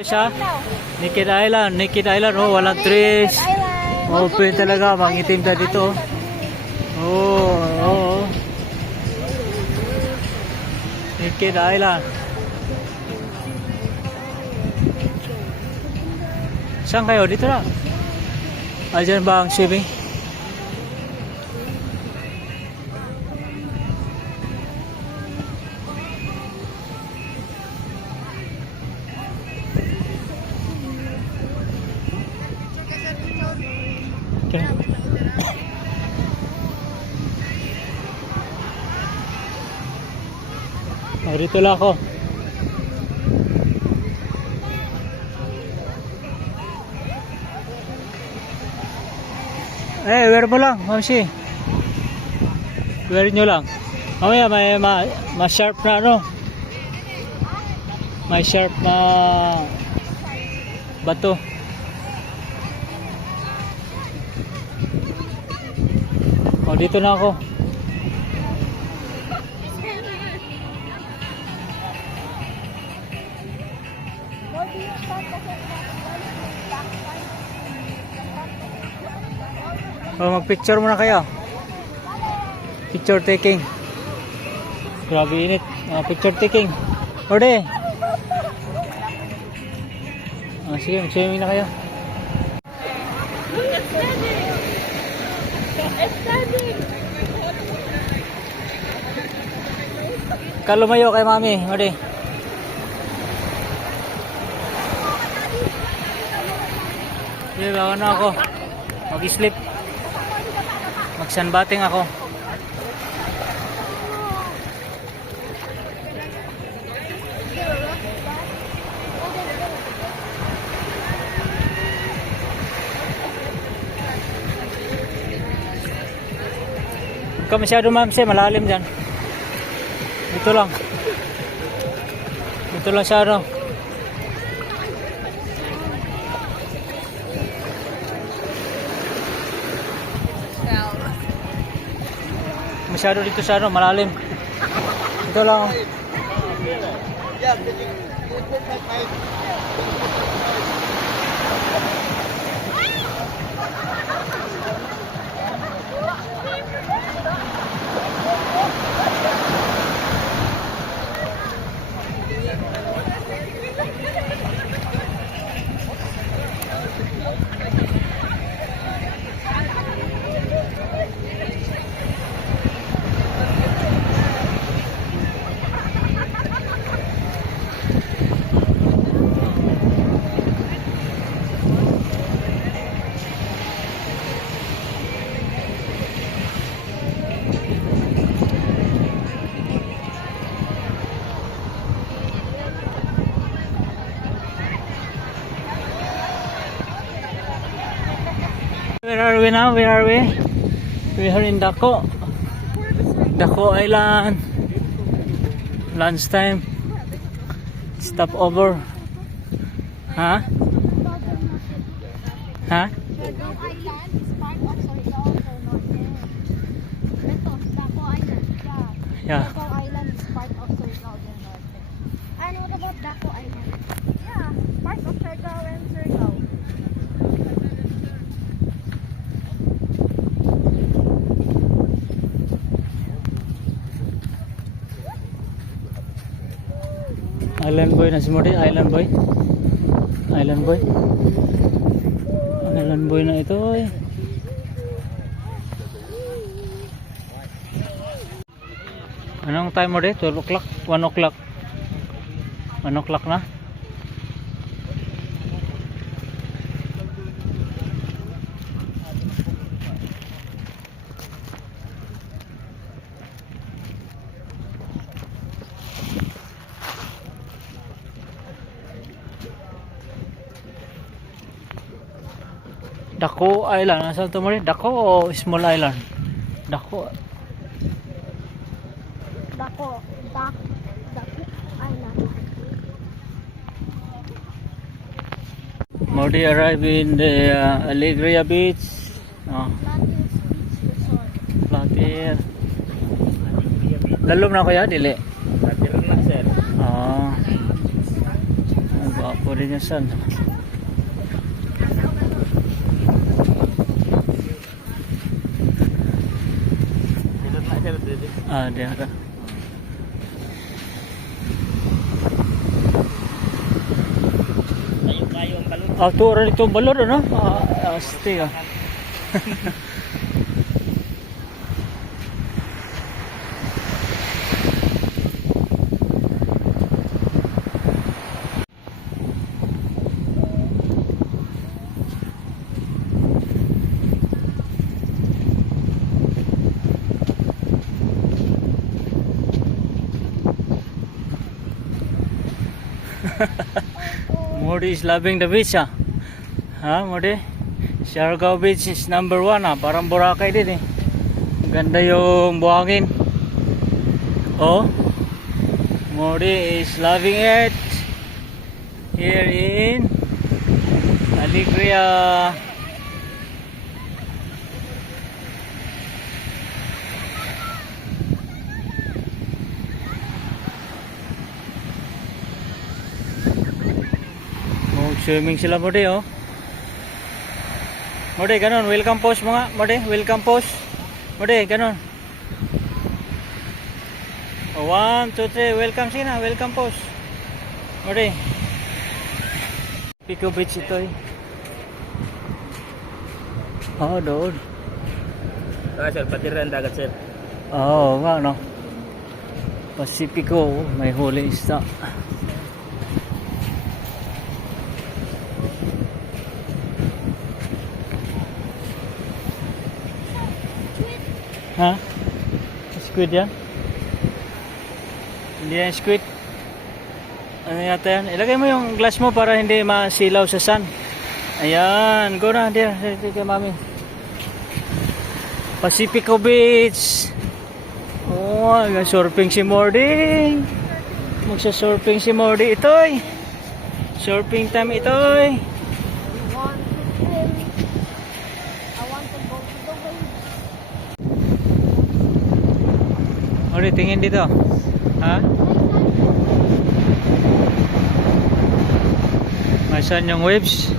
Siya, Naked Island. Naked Island, oh, walang trees. Open talaga, mangitim na dito. Oh, oh. Naked Island. Saan kayo? Dito na. Ayan ba ang swimming? Okay. Oh, dito lang ako. Wear mo lang, Mamsi. Wear nyo lang. Mamaya may sharp na ano. May sharp na bato. Oh, dito na ako. Oh, mag-picture muna kayo. Picture taking. Grabe init. Picture taking. Orde. Sige, mag-swimming na kayo. Kalumayo kay mami. Orde. Sige, bago na ako. Mag-sleep. Mag-sunbathing ako. Huwag ka masyado, Mamsi, malalim dyan. Dito lang. Dito lang siya, ano. Masyado dito sa ano, malalim. Ito lang. Where are we now? Where are we? We are in Daco. Daco Island. Lunchtime. Stop over. Huh? Huh? Daco Island is part of Surigao del Norte. Ito, Daco Island. Yeah. Daco Island is part of Surigao del Norte. And what about Daco Island? Yeah, part of Surigao and Surigao. Island boy na si Modi, island boy. Island boy. Island boy na ito, oy. Anong time mo 12 o'clock? 1 o'clock? 1 o'clock na? Daco Island. Nasaan ito mo rin? Daco o small island? Daco. Daco Island. Modi arrived in the Alegria Beach. Oh, Platis Beach Resort. Platir. Lalom na kuya, dili. Platir lang sir. Oh. Ang gwapo ko din yung sun. Dia. Kayo ang balon. Ito rin ito balon, ano? Asti, ah. Modi is loving the beach, ah. Ha, Modi? Siargao Beach is number 1, ah. Parang Boracay din, eh. Ganda yung buhangin. Oh. Modi is loving it. Here in Alegria. Swimming sila Modi, oh. Modi, ganon. Welcome post mga. Modi, welcome post. Modi, ganon. Oh, 1, 2, 3. Welcome sina. Welcome post. Modi. Pico Beach ito, eh. Oh, doon. Sir, patiran dagat sir. Oo, nga, no. Pacifico. May huli isda. Ha? Squid yan? Hindi yan squid. Ano yata yan? Ilagay mo yung glass mo para hindi masilaw sa sun. Ayan. Go na. There. There kay mami. Pacifico Beach. Oh, surfing si Mordy. Magsa-surfing si Mordy. Itoy. Surfing time itoy. Mordy, tingin dito. Ha? Masan yung waves?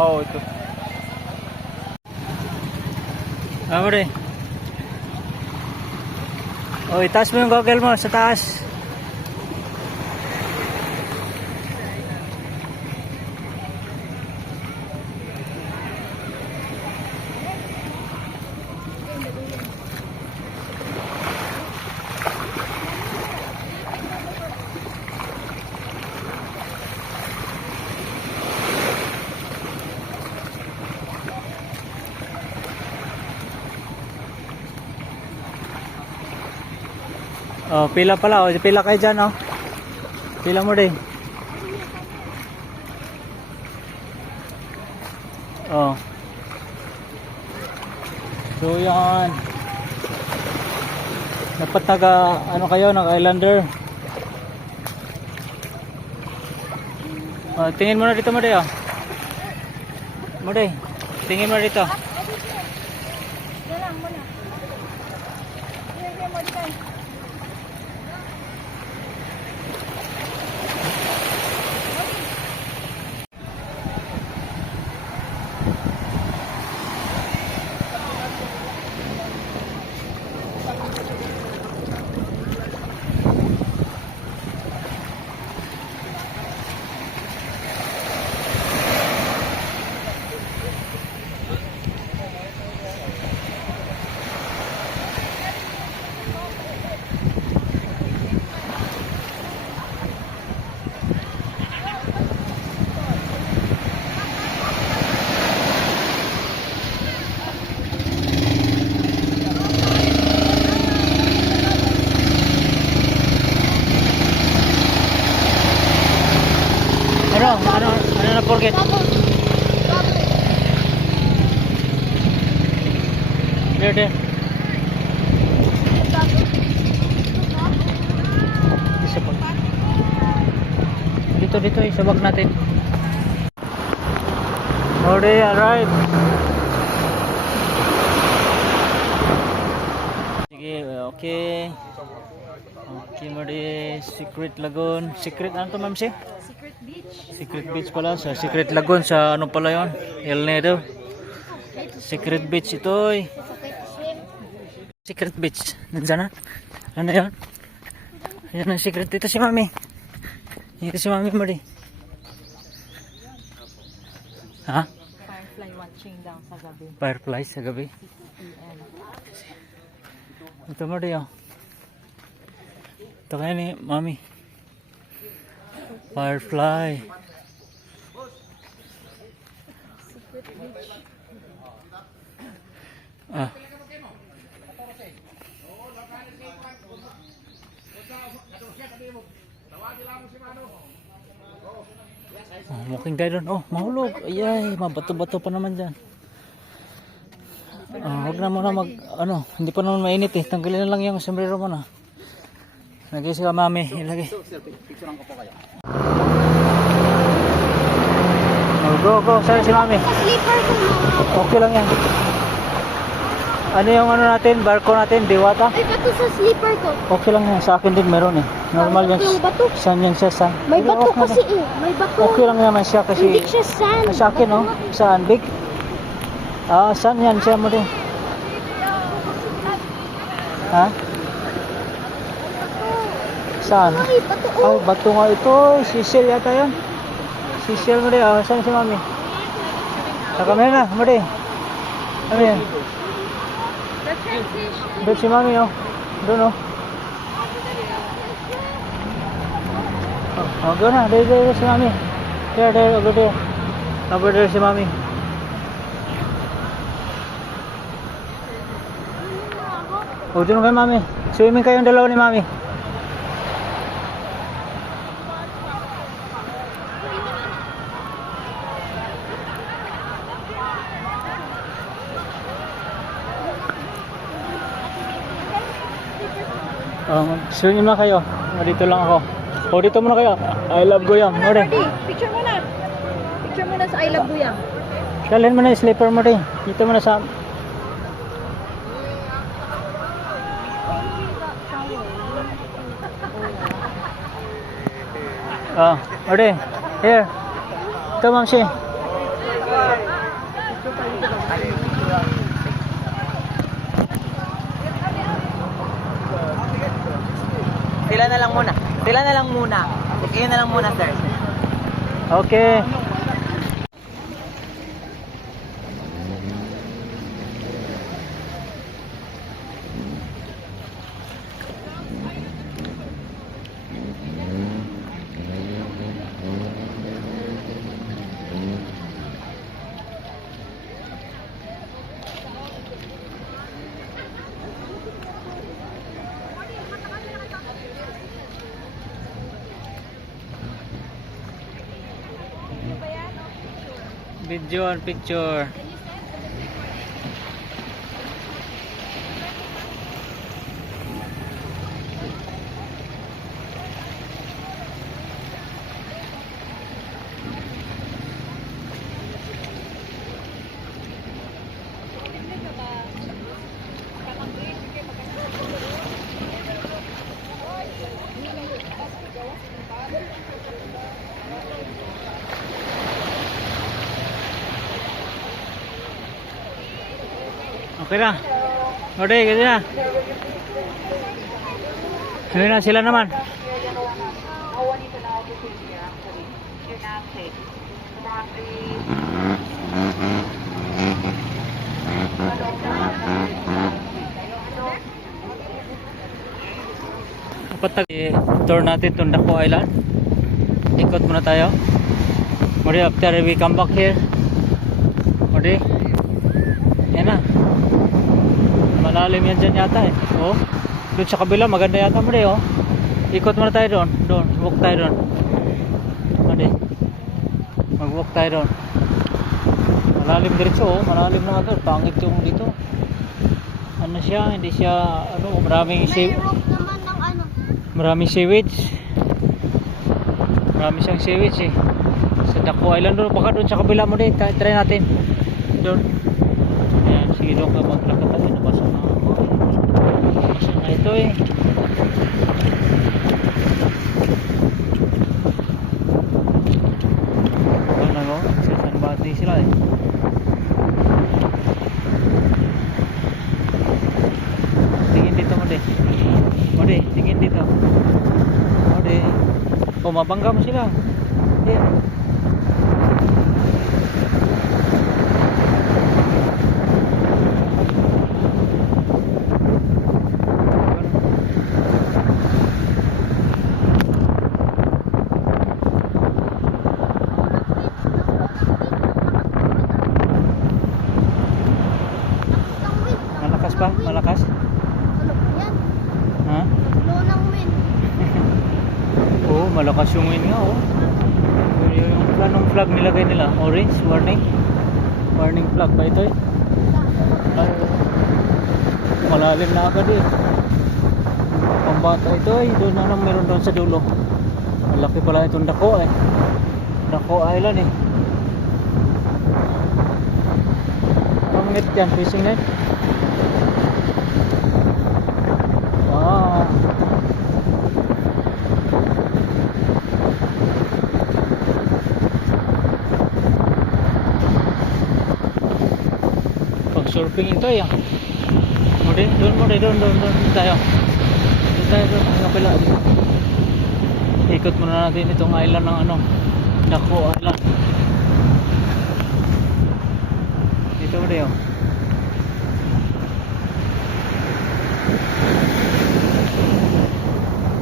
Oh, ito. Ano rin? Oh, itaas mo yung goggle mo sa taas. Oh, pila pala. Oh, pila kayo dyan, oh. Pila mo din. Oh. So, yan. Dapat ano kayo, nag-islander. Oh, tingin mo na dito, Mode, oh. Mode, tingin mo na dito. Dalang mo na. Sige mo dito. Ano na forget? Double. There. Isa pa. Dito, isabag natin. Already arrived. Sige, okay. Okay, Modi, Secret Lagoon. Secret, ano to, ma'am, si? Secret beach. Secret Beach pala, sa Secret Lagoon, sa ano pala yon? El Nido. Secret Beach ito, eh. It's okay to swim. Secret Beach. Nandiyan na. Ano yun? Ayan ang secret. Dito si Mami. Dito si Mami, Modi. Ha? Firefly watching down sa gabi. Firefly sa gabi. Ito, Modi, oh. Ito kaya ni Mami. Firefly. Ah. Oh, muking tayo doon. Oh, mahulog. Ayay, mabato-bato pa naman dyan. Huwag na muna hindi pa naman mainit eh. Tanggalin na lang yung sombrero mo na. Lagay si Mami, ilagay. Oh, go. Saan si Mami? Sa sleeper ko na. Okay lang yan. Ano yung natin, barko natin, Diwata? Ay, bato sa sleeper ko. Okay lang yan, sa akin din meron eh. Normal yan. Yung bato. Saan yan siya, saan? May Pero bato okay kasi lang. May bato. Okay lang naman siya kasi. Hindi siya sand. Sa akin oh, saan? Big? Saan yan siya mo din? Ha? Saan? Ay, bato. Ay, bato nga ito. Sisil yata yan. Sisil mo din. Saan si Mami? Sa kamera na, mo din. Ano yan? The transition. Doon si Mami oh. Doon oh. Doon na. There si Mami. There, over there. Over there si Mami. Doon kayo Mami. Swimming kayong dalawa ni Mami. Swimming na kayo. Dito lang ako. Dito muna kayo. I love Goyang. Mori. Picture muna. Picture muna sa I Love Buyang. Dalhin mo na yung slipper mo rin. Dito mo na sa... Mori. Here. Ito, Ma'am Si. Sila na lang muna. Kayo na lang muna, sir. Okay. Video and picture. Okay na. Ode, ganyan na. Ano na sila naman? Tour natin itong Daco Island. Ikot muna tayo. Ode, after we come back here. Ode. Yan na. Malalim yan dyan yata eh. Oh. Doon sa kabila maganda yata mo rin oh. Ikot muna tayo doon. Doon. Walk tayo doon. Mali. walk tayo doon. Malalim diretso, oh. Malalim na agad. Pangit yung dito. Ano siya, hindi siya, ano, maraming May rope naman ng ano. maraming sewage. Marami siyang sewage eh. Sa Daco Island doon, baka doon sa kabila mo din. Try natin. Doon. Ayan, sige doon ka maglakad tayo. Nabasa na ako. Nabasa na ito eh. Ano no? Sa San Bati sila eh. Tingin dito mo din. Mode, tingin dito. Mode. Oh, mabangga mo sila. Ayan. Ang wind. Malakas pa? Malakas? Ano po yan? Ha? Flow ng wind. Oo, malakas yung wind nga oh. Yung anong flag nilagay nila? Orange? Warning? Warning flag ba ito eh? Ay, malalim na agad eh. Pambata ito eh. Doon na lang meron doon sa dulo. Malaki pala itong Daco eh. Daco Island eh. Ang net yan, fishing net. Wow. Pag surfing ito yan. Doon tayo. Doon tayo, ang kapila. Ikot muna natin itong island ng ano, Daco Island. Dito mo tayo.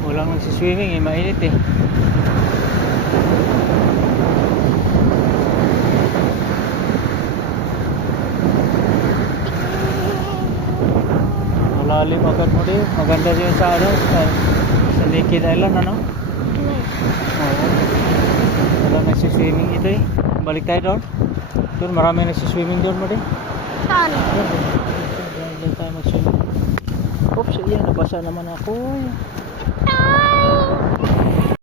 Walang nagsiswimming eh, mainit eh. Malalim agad mo din. Maganda din sa ano, sa Naked Island ano. Oo. Wala nagsiswimming ito eh. Balik tayo doon. Doon marami nagsiswimming doon mo din. Saan? Doon tayo mag-swimming. Oops, yan nabasa naman ako. Ah!